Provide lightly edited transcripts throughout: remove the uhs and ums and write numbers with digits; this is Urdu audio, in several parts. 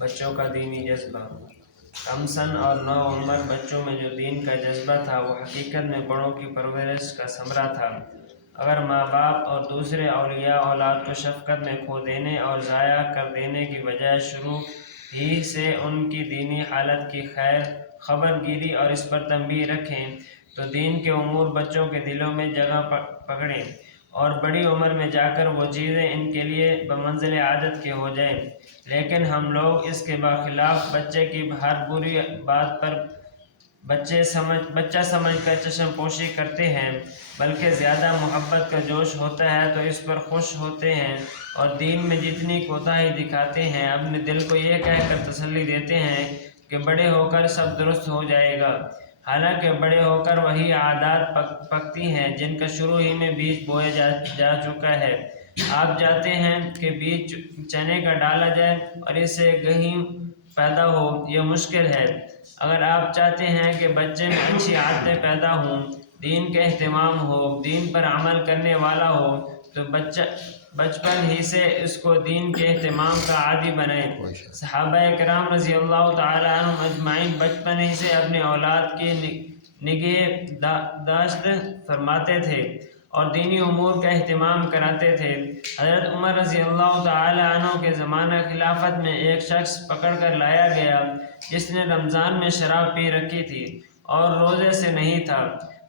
بچوں کا دینی جذبہ۔ کم سن اور نوعمر بچوں میں جو دین کا جذبہ تھا وہ حقیقت میں بڑوں کی پرورش کا ثمرہ تھا۔ اگر ماں باپ اور دوسرے اولیاء اولاد کو شفقت میں کھو دینے اور ضائع کر دینے کی بجائے شروع ہی سے ان کی دینی حالت کی خیر خبر گیری اور اس پر تنبیہ رکھیں تو دین کے امور بچوں کے دلوں میں جگہ پکڑیں اور بڑی عمر میں جا کر وہ چیزیں ان کے لیے بمنزل عادت کے ہو جائیں۔ لیکن ہم لوگ اس کے برخلاف بچے کی ہر بری بات پر بچہ سمجھ کر چشم پوشی کرتے ہیں، بلکہ زیادہ محبت کا جوش ہوتا ہے تو اس پر خوش ہوتے ہیں اور دین میں جتنی کوتاہی دکھاتے ہیں اپنے دل کو یہ کہہ کر تسلی دیتے ہیں کہ بڑے ہو کر سب درست ہو جائے گا، حالانکہ بڑے ہو کر وہی عادات پکتی ہیں جن کا شروع ہی میں بیج بویا جا چکا ہے۔ آپ چاہتے ہیں کہ بیج چنے کا ڈالا جائے اور اس سے گہم پیدا ہو، یہ مشکل ہے۔ اگر آپ چاہتے ہیں کہ بچے میں اچھی عادتیں پیدا ہوں، دین کا اہتمام ہو، دین پر عمل کرنے والا ہو، تو بچپن ہی سے اس کو دین کے اہتمام کا عادی بنائیں۔ صحابہ کرام رضی اللہ تعالی عنہم اجمعین بچپن ہی سے اپنے اولاد کی نگہداشت فرماتے تھے اور دینی امور کا اہتمام کراتے تھے۔ حضرت عمر رضی اللہ تعالی عنہ کے زمانہ خلافت میں ایک شخص پکڑ کر لایا گیا جس نے رمضان میں شراب پی رکھی تھی اور روزے سے نہیں تھا۔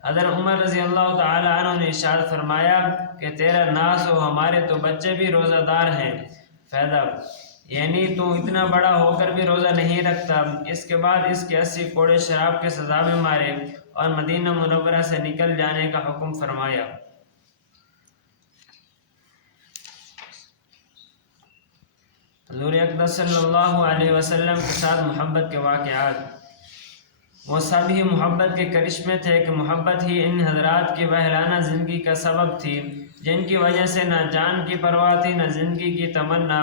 حضرت عمر رضی اللہ تعالی عنہ نے ارشاد فرمایا کہ تیرا ناس ہو، ہمارے تو بچے بھی روزہ دار ہیں۔ فائدہ یعنی تو اتنا بڑا ہو کر بھی روزہ نہیں رکھتا۔ اس کے بعد اس کے 80 کوڑے شراب کے سزا میں مارے اور مدینہ منورہ سے نکل جانے کا حکم فرمایا۔ حضور اقدس صلی اللہ علیہ وسلم کے ساتھ محبت کے واقعات۔ وہ سب ہی محبت کے کرشمے تھے کہ محبت ہی ان حضرات کی بحرانہ زندگی کا سبب تھی، جن کی وجہ سے نہ جان کی پرواہ تھی، نہ زندگی کی تمنا،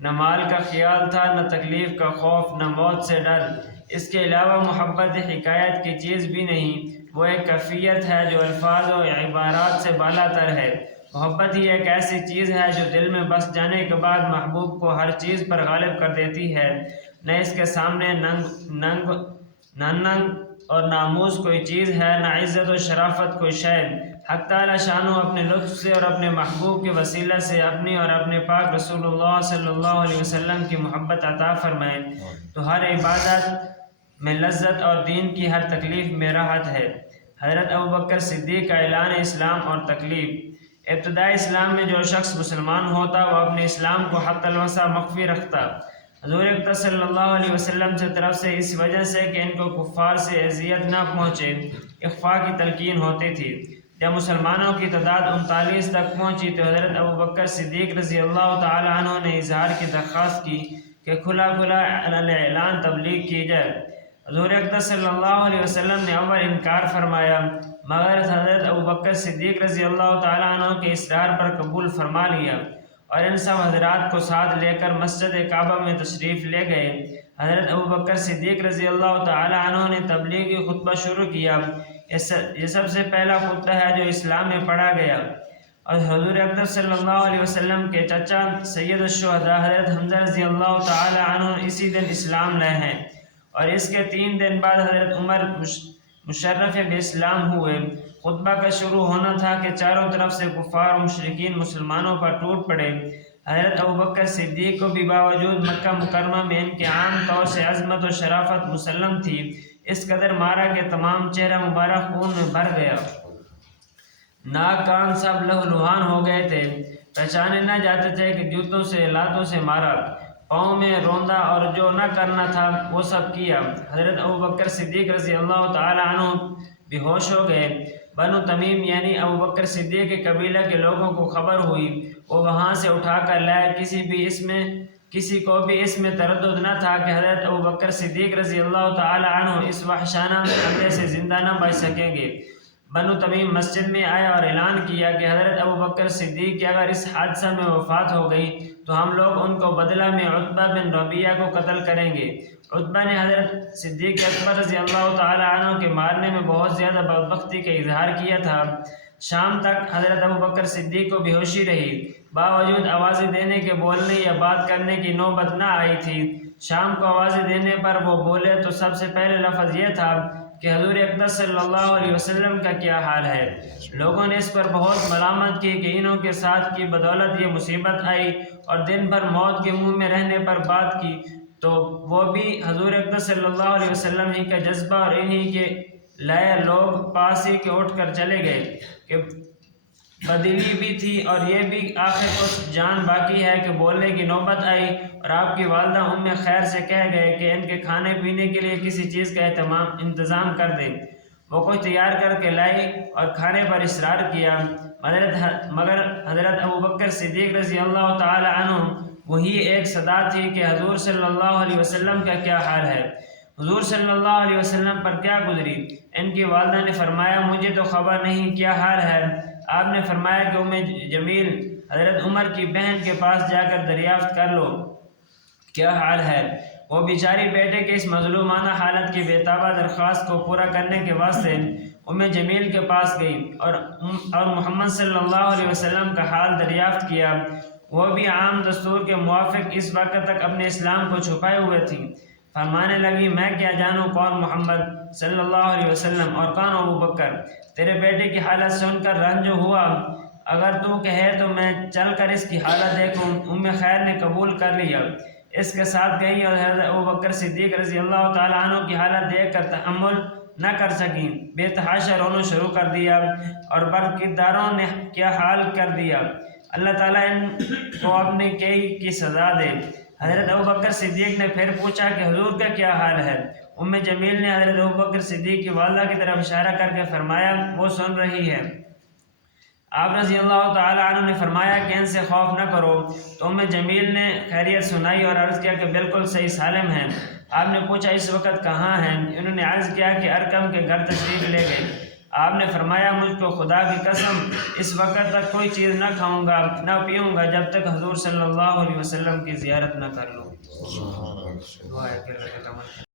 نہ مال کا خیال تھا، نہ تکلیف کا خوف، نہ موت سے ڈر۔ اس کے علاوہ محبت حکایت کی چیز بھی نہیں، وہ ایک کیفیت ہے جو الفاظ و عبارات سے بالا تر ہے۔ محبت ہی ایک ایسی چیز ہے جو دل میں بس جانے کے بعد محبوب کو ہر چیز پر غالب کر دیتی ہے، نہ اس کے سامنے ننگ اور ناموس کوئی چیز ہے، نہ عزت و شرافت کوئی شے۔ حق تعالی شانہ اپنے لطف سے اور اپنے محبوب کے وسیلہ سے اپنی اور اپنے پاک رسول اللہ صلی اللہ علیہ وسلم کی محبت عطا فرمائے تو ہر عبادت میں لذت اور دین کی ہر تکلیف میں راحت ہے۔ حضرت ابوبکر صدیق کا اعلان اسلام اور تکلیف۔ ابتدائی اسلام میں جو شخص مسلمان ہوتا وہ اپنے اسلام کو حق الوسع مخفی رکھتا، حضور اقدس صلی اللہ علیہ وسلم سے طرف سے اس وجہ سے کہ ان کو کفار سے اذیت نہ پہنچے اخفاء کی تلقین ہوتی تھی۔ جب مسلمانوں کی تعداد 39 تک پہنچی تو حضرت ابوبکر صدیق رضی اللہ تعالی عنہ نے اظہار کی درخواست کی کہ کھلا اعلان تبلیغ کی جائے۔ حضور اقدس صلی اللہ علیہ وسلم نے اول انکار فرمایا، مگر حضرت ابوبکر صدیق رضی اللہ تعالی عنہ کے اصرار پر قبول فرما لیا اور ان سب حضرات کو ساتھ لے کر مسجد کعبہ میں تشریف لے گئے۔ حضرت ابوبکر صدیق رضی اللہ تعالی عنہ نے تبلیغی خطبہ شروع کیا۔ یہ سب سے پہلا خطبہ ہے جو اسلام میں پڑھا گیا اور حضور اقدس صلی اللہ علیہ وسلم کے چچا سید الشہداء حضرت حمزہ رضی اللہ تعالی عنہ اسی دن اسلام لائے ہیں اور اس کے 3 دن بعد حضرت عمر مشرف باسلام ہوئے۔ خطبہ کا شروع ہونا تھا کہ چاروں طرف سے کفار و مشرکین مسلمانوں پر ٹوٹ پڑے۔ حضرت ابوبکر صدیق کو بھی باوجود مکہ مکرمہ میں ان کے عام طور سے عظمت و شرافت مسلم تھی، اس قدر مارا کہ تمام چہرہ مبارک خون میں بھر گیا، ناک کان سب لہولہان ہو گئے تھے، پہچانے نہ جاتے تھے کہ جوتوں سے لاتوں سے مارا، پاؤں میں روندا اور جو نہ کرنا تھا وہ سب کیا۔ حضرت ابوبکر صدیق رضی اللہ تعالی عنہ بے ہوش ہو گئے۔ بنو تمیم یعنی ابوبکر صدیق کے قبیلہ کے لوگوں کو خبر ہوئی، وہ وہاں سے اٹھا کر لائے۔ کسی کو بھی اس میں تردد نہ تھا کہ حضرت ابوبکر صدیق رضی اللہ تعالی عنہ اس وحشانہ حملے سے زندہ نہ بچ سکیں گے۔ بنو تمیم مسجد میں آیا اور اعلان کیا کہ حضرت ابوبکر صدیق کی اگر اس حادثہ میں وفات ہو گئی تو ہم لوگ ان کو بدلہ میں عتبہ بن ربیعہ کو قتل کریں گے۔ عتبہ نے حضرت صدیق اکبر رضی اللہ تعالی عنہ کے مارنے میں بہت زیادہ بدبختی کا اظہار کیا تھا۔ شام تک حضرت ابوبکر صدیق کو بے ہوشی رہی، باوجود آوازیں دینے کے بولنے یا بات کرنے کی نوبت نہ آئی تھی۔ شام کو آوازیں دینے پر وہ بولے تو سب سے پہلے لفظ یہ تھا کہ حضور اقدس صلی اللہ علیہ وسلم کا کیا حال ہے۔ لوگوں نے اس پر بہت ملامت کی کہ انہوں کے ساتھ کی بدولت یہ مصیبت آئی، اور دن بھر موت کے منہ میں رہنے پر بات کی تو وہ بھی حضور اقدس صلی اللہ علیہ وسلم ہی کا جذبہ اور انہی کے لائے لوگ پاس ہی کے اٹھ کر چلے گئے کہ بدلی بھی تھی اور یہ بھی آخر کچھ جان باقی ہے کہ بولنے کی نوبت آئی، اور آپ کی والدہ ام خیر سے کہہ گئے کہ ان کے کھانے پینے کے لیے کسی چیز کا انتظام کر دیں۔ وہ کچھ تیار کر کے لائی اور کھانے پر اصرار کیا، مگر حضرت ابوبکر صدیق رضی اللہ تعالی عنہ وہی ایک صدا تھی کہ حضور صلی اللہ علیہ وسلم کا کیا حال ہے، حضور صلی اللہ علیہ وسلم پر کیا گزری۔ ان کی والدہ نے فرمایا مجھے تو خبر نہیں کیا حال ہے۔ آپ نے فرمایا کہ ام جمیل حضرت عمر کی بہن کے پاس جا کر دریافت کر لو کیا حال ہے۔ وہ بیچاری بیٹے کے اس مظلومانہ حالت کی بے تابہ درخواست کو پورا کرنے کے واسطے ام جمیل کے پاس گئی اور محمد صلی اللہ علیہ وسلم کا حال دریافت کیا۔ وہ بھی عام دستور کے موافق اس وقت تک اپنے اسلام کو چھپائے ہوئے تھی۔ فرمانے لگی میں کیا جانوں کون محمد صلی اللہ علیہ وسلم اور کون ابوبکر۔ تیرے بیٹے کی حالت سن کر رنج ہوا، اگر تو کہے تو میں چل کر اس کی حالت دیکھوں۔ ام خیر نے قبول کر لیا، اس کے ساتھ گئی اور حضرت ابوبکر صدیق رضی اللہ تعالیٰ عنہ کی حالت دیکھ کر تحمل نہ کر سکیں، بے تحاشا رونا شروع کر دیا اور برکتداروں نے کیا حال کر دیا۔ اللہ تعالیٰ ان کو اپنے کی سزا دے۔ حضرت ابوبکر صدیق نے پھر پوچھا کہ حضور کا کیا حال ہے۔ ام جمیل نے حضرت ابوبکر صدیق کی والدہ کی طرف اشارہ کر کے فرمایا وہ سن رہی ہے۔ آپ رضی اللہ تعالی عنہ نے فرمایا کہ ان سے خوف نہ کرو، تو ام جمیل نے خیریت سنائی اور عرض کیا کہ بالکل صحیح سالم ہیں۔ آپ نے پوچھا اس وقت کہاں ہیں؟ انہوں نے عرض کیا کہ ارقم کے گھر تشریف لے گئے۔ آپ نے فرمایا مجھ کو خدا کی قسم اس وقت تک کوئی چیز نہ کھاؤں گا نہ پیوں گا جب تک حضور صلی اللہ علیہ وسلم کی زیارت نہ کر لوں۔